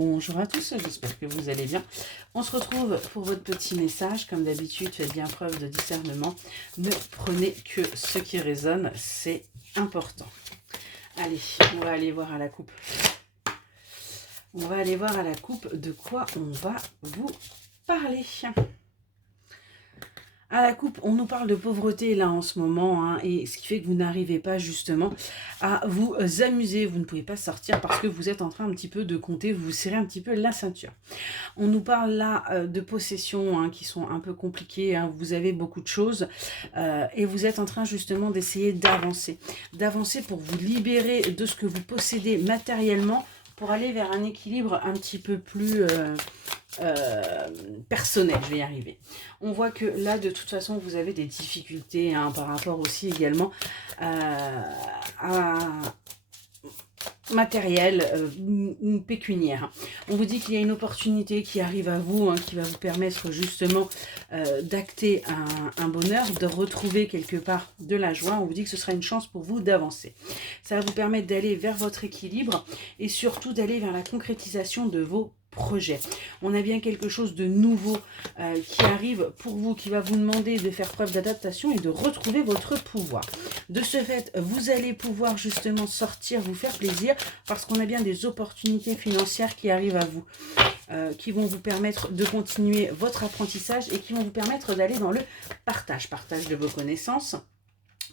Bonjour à tous, j'espère que vous allez bien. On se retrouve pour votre petit message. Comme d'habitude, faites bien preuve de discernement. Ne prenez que ce qui résonne, c'est important. Allez, on va aller voir à la coupe. On va aller voir à la coupe de quoi on va vous parler. À la coupe, on nous parle de pauvreté là en ce moment, hein, et ce qui fait que vous n'arrivez pas justement à vous amuser. Vous ne pouvez pas sortir parce que vous êtes en train un petit peu de compter, vous serrez un petit peu la ceinture. On nous parle là de possessions qui sont un peu compliquées, hein. Vous avez beaucoup de choses et vous êtes en train justement d'essayer d'avancer. D'avancer pour vous libérer de ce que vous possédez matériellement pour aller vers un équilibre un petit peu plus personnel, je vais y arriver. On voit que là, de toute façon, vous avez des difficultés par rapport aussi également à matériel, pécuniaire. On vous dit qu'il y a une opportunité qui arrive à vous, qui va vous permettre justement d'acter un bonheur, de retrouver quelque part de la joie. On vous dit que ce sera une chance pour vous d'avancer. Ça va vous permettre d'aller vers votre équilibre et surtout d'aller vers la concrétisation de vos projets. On a bien quelque chose de nouveau qui arrive pour vous, qui va vous demander de faire preuve d'adaptation et de retrouver votre pouvoir. De ce fait, vous allez pouvoir justement sortir, vous faire plaisir, parce qu'on a bien des opportunités financières qui arrivent à vous, qui vont vous permettre de continuer votre apprentissage et qui vont vous permettre d'aller dans le partage de vos connaissances,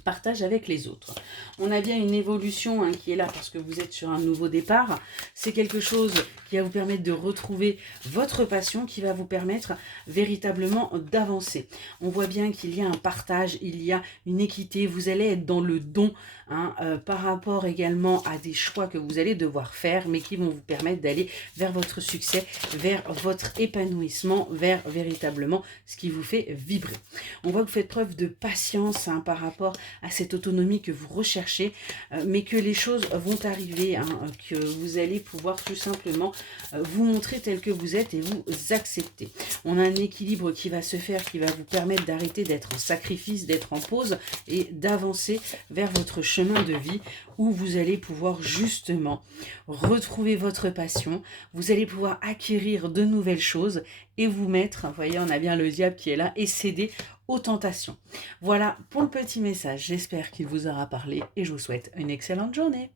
partage avec les autres. On a bien une évolution qui est là parce que vous êtes sur un nouveau départ. C'est quelque chose qui va vous permettre de retrouver votre passion, qui va vous permettre véritablement d'avancer. On voit bien qu'il y a un partage, il y a une équité, vous allez être dans le don par rapport également à des choix que vous allez devoir faire, mais qui vont vous permettre d'aller vers votre succès, vers votre épanouissement, vers véritablement ce qui vous fait vibrer. On voit que vous faites preuve de patience par rapport à cette autonomie que vous recherchez, mais que les choses vont arriver, que vous allez pouvoir tout simplement vous montrer tel que vous êtes et vous accepter. On a un équilibre qui va se faire, qui va vous permettre d'arrêter d'être en sacrifice, d'être en pause et d'avancer vers votre chemin de vie où vous allez pouvoir justement retrouver votre passion, vous allez pouvoir acquérir de nouvelles choses et vous mettre, vous voyez, on a bien le diable qui est là, et céder aux tentations. Voilà pour le petit message, j'espère qu'il vous aura parlé et je vous souhaite une excellente journée.